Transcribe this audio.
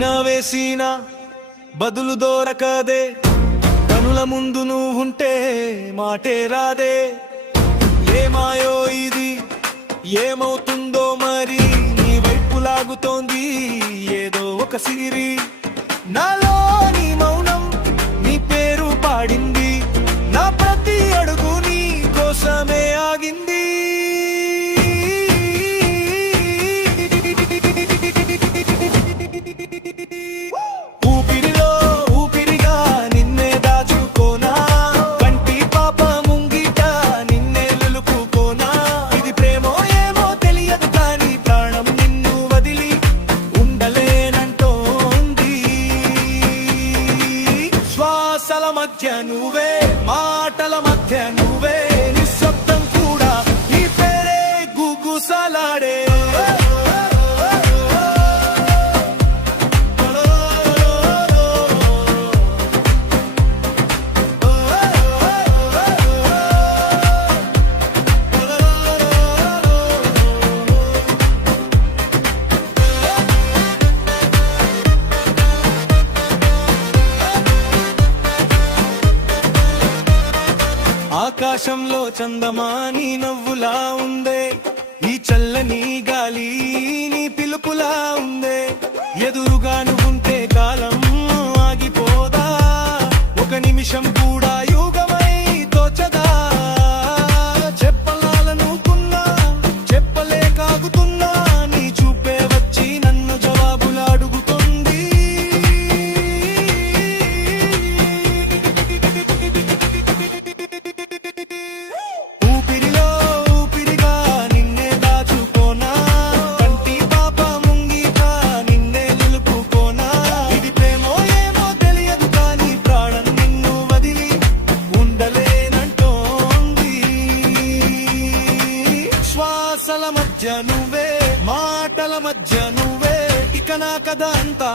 ప్రశ్న వేసిన బదులు దొరకదే, కనుల ముందు నువ్వుంటే మాటే రాదే. ఏమాయో ఇది ఏమవుతుందో మరి, నీ వైపు లాగుతోంది ఏదో ఒక సిరి. నాలో నీ మౌనం నీ పేరు పాడింది, నా ప్రతి అడుగు నీ కోసమే ఆగింది. ఊపిరిలో ఊపిరిగా నిన్నే దాచుకోనా, కంటి పాప ముంగిట నిన్నే నిలుపుకోనా. ఇది ప్రేమో ఏమో తెలియదు కానీ ప్రాణం నిన్ను వదిలి ఉండలేనంటోంది. శ్వాసల మధ్య నువ్వే, మాటల మధ్య నువ్వే, నిశ్శబ్దం కూడా నీ పేరే గుగుసలాడే. ఆకాశంలో చందమాని నవ్వులా ఉందే, ఈ చల్లని గాలి నీ పిలుపులా ఉందే. ఎదురుగా నువ్వుంటే కాలం ఆగిపోదా, ఒక నిమిషం కూడా యుగమై తోచదా. చెప్పాలనుకున్నా చెప్పలేకాగుతున్నా, నీ చూపే వచ్చి నన్ను జవాబులు అడుగుతుంది. శ్వాసల మధ్య నువ్వే, మాటల మధ్య నువ్వే, ఇక నా కథ అంతా